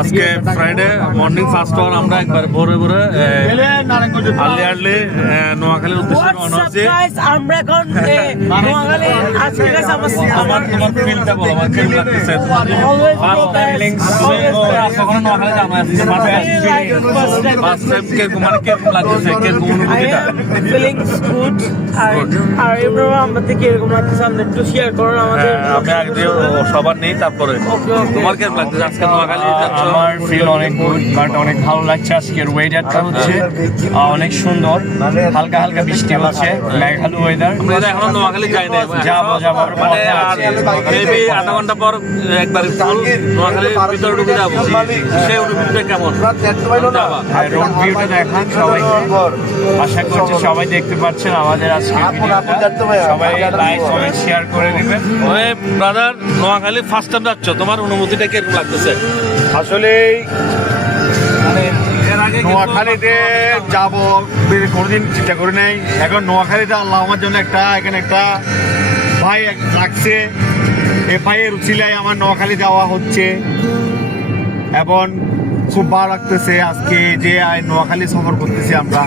আজকে Friday morning first hour আমরা একবার ভোরে ভোরে আর্লি নোয়াখালীর উদ্দেশ্যে রওনা হচ্ছি। আমরা এখন নোয়াখালী আজকে গাইস তোমার ফিলটা বলো, আমার কেমন লাগতেছে? ফার্স্ট টাইম কেরকম মানে কেরকম লাগতেছে, কেরকম অনুভূতিটা? Feelings good. আর এমরা আমাদের কিরকম লাগতেছে আমরা একটু শেয়ার করুন আমাদের। আমি আগে সবার নেই, তারপরে তোমার কেমন লাগতেছে আজকে নোয়াখালী যাচ্ছ? আমার ফিল অনেক গুড, বাট অনেক ভালো লাগছে। আজকের ওয়েদারটা হচ্ছে অনেক সুন্দর, হালকা হালকা বৃষ্টি হচ্ছে, মেঘালু ওয়েদার। আমরা এখনো নোয়াখালী যাই নাই, যাবো মানে মেবি আধা ঘন্টা পর একবার নোয়াখালীর ভিতরে ঢুকে যাবো। সেই অনুভূতিটা কেমন? রোড ভিউটা দেখান সবাইকে, আশা করছি সবাই দেখতে পাচ্ছেন আমাদের আজকে ভিডিওটা। সবাই লাইক কমেন্ট শেয়ার করে দিবেন। ওই ব্রাদার, নোয়াখালী ফার্স্ট টাইম যাচ্ছ, তোমার অনুভূতিটা কিরকম লাগতেছে? আসলে এর আগে নোয়াখালীতে যাব কোনোদিন চিন্তা করি নাই। এখন নোয়াখালীতে আল্লাহ আমার জন্য এখানে একটা ভাই রাখছে। এই ভাইয়ের উচিলায় আমার নোয়াখালী যাওয়া হচ্ছে এবং খুব ভালো লাগতেছে আজকে যে নোয়াখালী সফর করতেছি আমরা।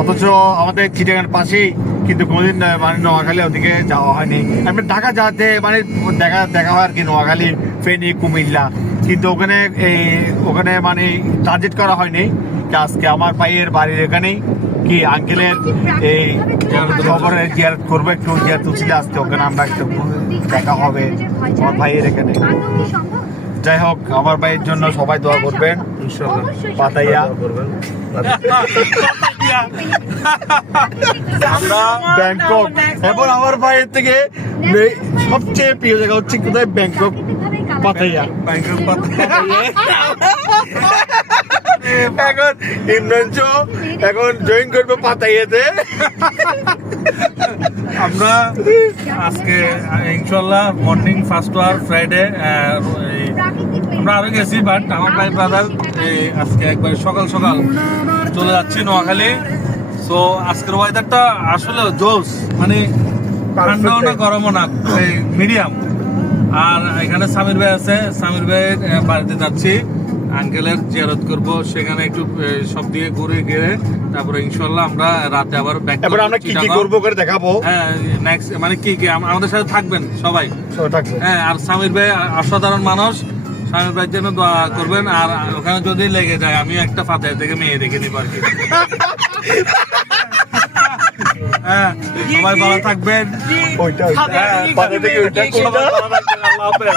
অথচ আমাদের চিটাগাং পাশেই, কিন্তু কোনোদিন মানে নোয়াখালী ওদিকে যাওয়া হয়নি। আমরা ঢাকা যাতে মানে দেখা হয় আর কি, নোয়াখালী, ফেনী, কুমিল্লা, কিন্তু ওখানে মানে টার্গেট করা হয়নি। আজকে আমার ভাইয়ের বাড়ির এখানেই কি আঙ্কেলের এই খবরের জিয়ারত করবো, একটু জিয়ারত উচিলে আজকে ওখানে আমরা একটু দেখা হবে আমার ভাইয়ের এখানে। যাই হোক, আমার ভাইয়ের জন্য সবাই দোয়া করবেন পাতাইয়া। আমরা ব্যাংকক, এবং আমার ভাইয়ের থেকে সবচেয়ে প্রিয় জায়গা হচ্ছে কোথায়? ব্যাংকক পাতাইয়া। এখন ইমরান এখন জয়েন করবে পাতাইয়াতে। আমরা আজকে ইনশাল্লাহ মর্নিং ফার্স্ট আওয়ার ফ্রাইডে আমরা আরো গেছি, বাট আমার ভাই ব্রাদার আজকে একবার সকাল সকাল চলে যাচ্ছি নোয়াখালী। সো আজকের ওয়েদারটা আসলে জোস, মানে ঠান্ডাও না গরমও না, মিডিয়াম। আর এখানে সামির ভাই আছে, সামির ভাইয়ের বাড়িতে যাচ্ছি, আঙ্কেলের জিয়ারত করব, সেখানে একটু সব দিকে ঘুরে গিয়ে তারপরে ইনশাল্লাহ আমরা রাতে আবার ব্যাক করব। এবার আমরা কি কি করবো করে দেখাবো। হ্যাঁ, নেক্সট মানে কি আমাদের সাথে থাকবেন সবাই। থাকবে। হ্যাঁ, আর সামির ভাই অসাধারণ মানুষ, সামির ভাইয়ের জন্য দোয়া করবেন। আর ওখানে যদি লেগে যায়, আমি একটা ফাতেহা থেকে মেয়ে দেখে নিব আর কি। হ্যাঁ, সবাই ভালো থাকবেন। ওইটা হ্যাঁ, পাতা থেকে ওইটা সবাই ভালো থাকবেন। আল্লাহ হাফেজ।